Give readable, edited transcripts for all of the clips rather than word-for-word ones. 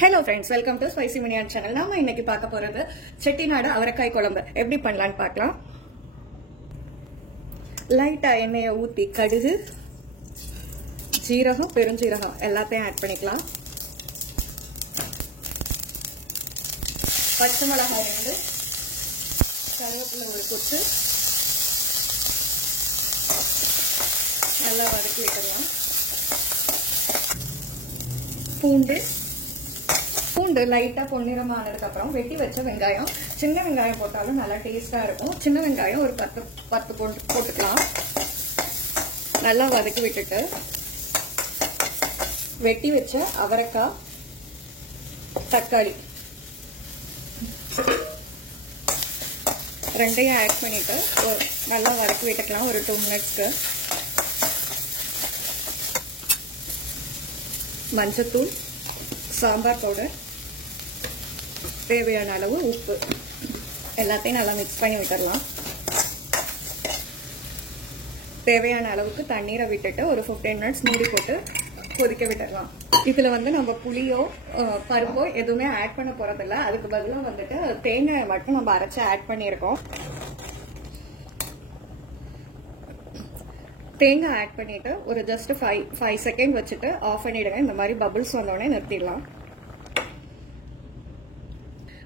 Hello friends, welcome to Spicy Minion channel. நாம இன்னைக்கு பார்க்க போறது செட்டிநாடு அவரைக்காய் குழம்பு எப்படி பண்ணலாம்னு பார்க்கலாம். லைட்டா எண்ணெயை ஊத்தி கடுகு, ஜீரகம், பெருஞ்சீரகம் எல்லாத்தையும் ஆட் பண்ணிக்கலாம். பச்சை மிளகாய் 2, கருவேப்பிலை ஒரு கொத்து நல்லா வதக்கி விட்டுறலாம். பூண்டு லைட்டா பொன்னிறமானதுக்கு அப்புறம் வெட்டி வச்ச வெங்காயம், சின்ன வெங்காயம் போட்டாலும் நல்லா டேஸ்டா இருக்கும். சின்ன வெங்காயம் ஒரு 10 போட்டுக்கலாம். நல்லா வதக்கி விட்டுட்டு வெட்டி வச்ச அவரைக்காய், தக்காளி ரெண்டையும் ஆட் பண்ணிட்டு நல்லா வதக்கி விட்டுக்கலாம் ஒரு 2 மினிட்ஸ்க்கு. மஞ்சத்தூள், சாம்பார் பவுடர், தேவையான அளவு உப்பு எல்லாத்தையும் நல்லா மிக்ஸ் பண்ணி விட்டுடலாம். தேவையான அளவுக்கு தண்ணீரை விட்டுட்டு ஒரு 15 மினிட்ஸ் மூடி போட்டு கொதிக்க விட்டுடலாம். இதுல நம்ம புளியோ பருப்போ எதுவுமே ஆட் பண்ண போறதில்ல. அதுக்கு பதிலாக தேங்காய் மட்டும் நம்ம அரைச்சு ஆட் பண்ணியிருக்கோம். தேங்காய் ஆட் பண்ணிட்டு ஒரு ஜஸ்ட் 5 செகண்ட் வச்சுட்டு ஆஃப் பண்ணிடுங்க. இந்த மாதிரி பபிள்ஸ் வந்தோடனே நிறுத்திடலாம்.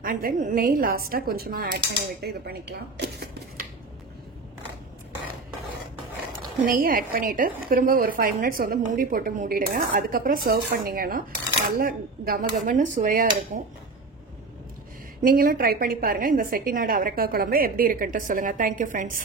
அண்ட் தென் நெய் லாஸ்டா கொஞ்சமா ஆட் பண்ணி விட்டு இது பண்ணிக்கலாம். நெய் ஆட் பண்ணிட்டு திரும்ப ஒரு 5 மினிட்ஸ் மூடி போட்டு மூடிடுங்க. அதுக்கப்புறம் சர்வ் பண்ணீங்கன்னா நல்லா கமகமன்னு சுவையா இருக்கும். நீங்களும் ட்ரை பண்ணி பாருங்க. இந்த செட்டிநாடு அவரைக்காய் குழம்பு எப்படி இருக்குன்ட்டு சொல்லுங்க. Thank you friends.